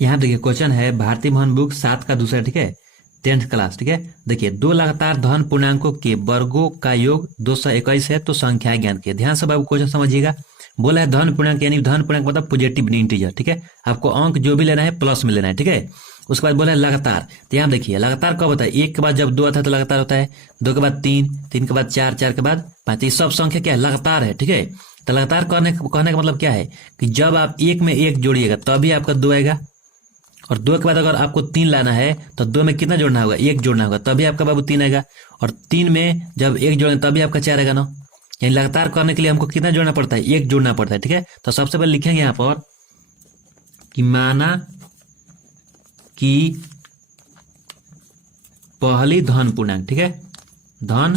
यहाँ देखिए क्वेश्चन है भारती मोहन बुक 7 का दूसरा, ठीक है, 10th क्लास, ठीक है। देखिए दो लगातार धन पूर्णांकों के वर्गों का योग 221 है, तो संख्या ज्ञान के। ध्यान से बाबू क्वेश्चन समझिएगा। बोला है धन पूर्णांक, यानी धन पूर्णांक मतलब पॉजिटिव इंटीजर, ठीक है। आपको अंक जो भी लेना है प्लस में लेना है, ठीक है। उसके बाद बोला है लगातार, तो यहाँ देखिए लगातार कब होता है, एक के बाद जब दो आता है तो लगातार होता है, दो के बाद तीन, तीन के बाद चार, चार के बाद पांच, ये सब संख्या क्या है, लगातार है, ठीक है। तो लगातार कहने का मतलब क्या है कि जब आप एक में एक जोड़िएगा तभी आपका दो आएगा, और दो के बाद अगर आपको तीन लाना है तो दो में कितना जोड़ना होगा, एक जोड़ना होगा, तभी आपका बाबू तीन आएगा। और तीन में जब एक जोड़ें तभी आपका चार आएगा ना। यानी लगातार करने के लिए हमको कितना जोड़ना पड़ता है, एक जोड़ना पड़ता है, ठीक है। तो सबसे पहले लिखेंगे यहाँ पर कि माना कि पहली धन पूर्णांक, ठीक है, धन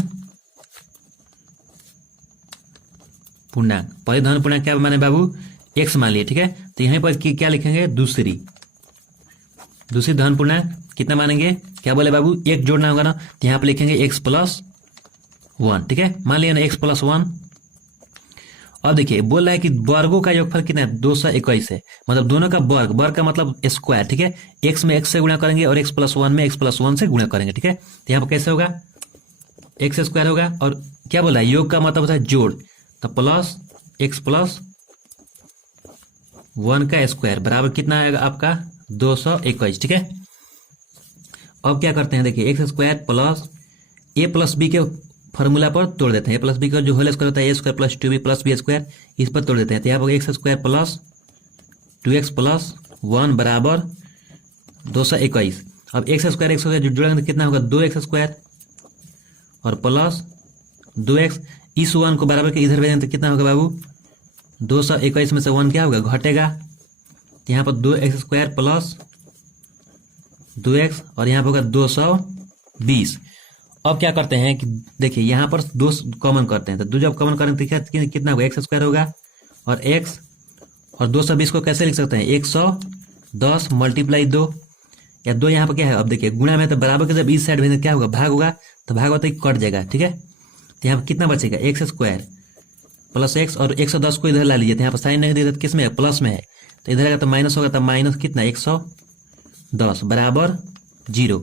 पूर्णांक, पहली धन पूर्णांक क्या माने बाबू, एक्स मान लिए, ठीक है। तो यहीं पर क्या लिखेंगे, दूसरी धन पूर्णांक कितना मानेंगे, क्या बोले बाबू, एक जोड़ना होगा ना, तो यहाँ पे लिखेंगे एक्स प्लस वन, ठीक है, मान लिया ना एक्स प्लस वन। अब देखिए बोल रहा है कि वर्गों का योगफल कितना है, 221 है, मतलब दोनों का वर्ग का मतलब स्क्वायर, ठीक है। एक्स में एक्स से गुणा करेंगे और एक्स प्लस वन में एक्स प्लस वन से गुणा करेंगे, ठीक है। तो यहाँ पर कैसे होगा, एक्स स्क्वायर होगा, और क्या बोला है, योग का मतलब होता है जोड़, तो प्लस एक्स प्लस वन का स्क्वायर बराबर कितना आएगा आपका 221, ठीक है। अब क्या करते हैं, देखिए एक्स स्क्वायर प्लस ए प्लस बी के फॉर्मूला पर तोड़ देते हैं, ए प्लस बी का जो होल स्क्वायर होता है a square plus 2b plus b square, इस पर तोड़ देते हैं। तो यहाँ पर x square plus 2x plus 1 बराबर 221। अब एक्स स्क्वायर जो जोड़ेंगे तो कितना होगा, 2x स्क्वायर और प्लस 2x, इस 1 को बराबर के इधर भेजेंगे तो कितना होगा बाबू, 221 में से 1 क्या होगा, घटेगा। यहाँ पर 2x स्क्वायर प्लस 2x और यहाँ पर होगा 220। अब क्या करते हैं कि देखिए यहाँ पर दो कॉमन करते हैं, तो दो जब कॉमन करेंगे तो कितना होगा, एक्स स्क्वायर होगा और x, और 220 को कैसे लिख सकते हैं, 110 मल्टीप्लाई 2, या 2 यहाँ पर क्या है, अब देखिए गुणा में तो बराबर के जब इस साइड में क्या होगा, भाग होगा, तो भाग होता ही कट जाएगा, ठीक है। तो यहाँ पर कितना बचेगा, एक्स स्क्वायर प्लस एक्स, और 110 को इधर ला लीजिए, तो यहाँ पर साइन नहीं देता, किस में है, प्लस में है, तो इधर आएगा तो माइनस होगा, तो माइनस कितना 110 बराबर 0।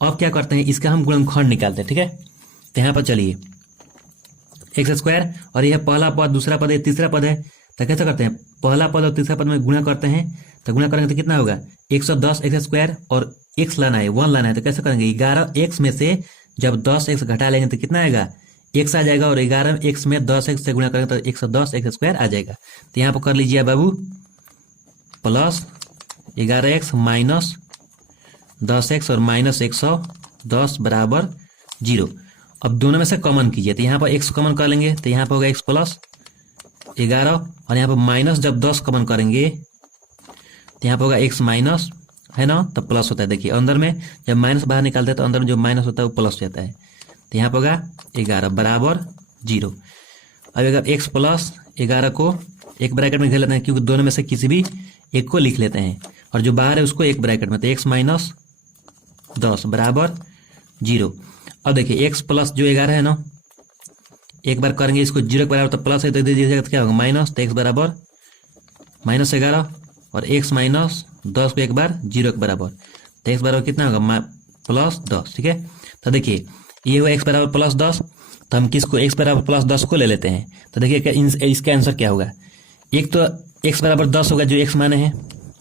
अब क्या करते हैं, इसका हम गुणनखंड निकालते हैं, ठीक है। तो यहाँ पर चलिए एक्स स्क्वायर और यह पहला पद, दूसरा पद है, तीसरा पद है, तो कैसे करते हैं, पहला पद और तीसरा पद में गुणा करते हैं, तो गुणा करेंगे तो कितना होगा, 110 एक्स स्क्वायर, और एक्स लाना है, 1 लाना है, तो कैसे करेंगे, 11 एक्स में से जब 10 एक्स घटा लेंगे तो कितना आएगा, एक्स आ जाएगा, और 11 एक्स में 10 एक्स से गुणा करेंगे तो 110 एक्स स्क्वायर आ जाएगा। तो यहाँ पर कर लीजिए बाबू प्लस 11x माइनस 10x और माइनस 110 बराबर 0। अब दोनों में से कॉमन कीजिए, तो यहाँ पर x कॉमन कर लेंगे, तो यहाँ पर होगा x प्लस 11, और यहाँ पर माइनस जब 10 कॉमन करेंगे तो यहाँ पर होगा x माइनस, है ना, तो प्लस होता है। देखिए अंदर में जब माइनस बाहर निकालते हैं तो अंदर में जो माइनस होता है वो प्लस हो जाता है, तो यहाँ पर होगा 11 बराबर 0। अब अगर x प्लस 11 को एक ब्रैकेट में घेर लेते हैं, क्योंकि दोनों में से किसी भी एक को लिख लेते हैं, और जो बाहर है उसको एक ब्रैकेट में, तो x माइनस 10 बराबर 0। अब देखिए x प्लस जो 11 है ना, एक बार करेंगे इसको 0 के बराबर, तो प्लस है तो दे दीजिएगा, तो क्या होगा माइनस, तो x बराबर माइनस 11, और x माइनस 10 को एक बार 0 के बराबर, तो x बराबर कितना होगा प्लस 10, ठीक है। तो देखिए ये हुआ x बराबर प्लस 10, तो हम किसको, x बराबर प्लस 10 को ले लेते हैं। तो देखिए इसका आंसर क्या होगा, एक तो x बराबर 10 होगा जो x माने हैं,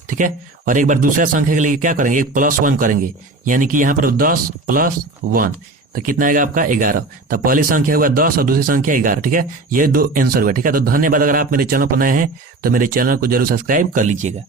ठीक है, और एक बार दूसरा संख्या के लिए क्या करेंगे, एक प्लस 1 करेंगे, यानी कि यहाँ पर 10 प्लस 1, तो कितना आएगा आपका 11। तो पहली संख्या हुआ 10 और दूसरी संख्या 11, ठीक है, ये दो आंसर हुआ, ठीक है। तो धन्यवाद। अगर आप मेरे चैनल पर नए हैं तो मेरे चैनल को जरूर सब्सक्राइब कर लीजिएगा।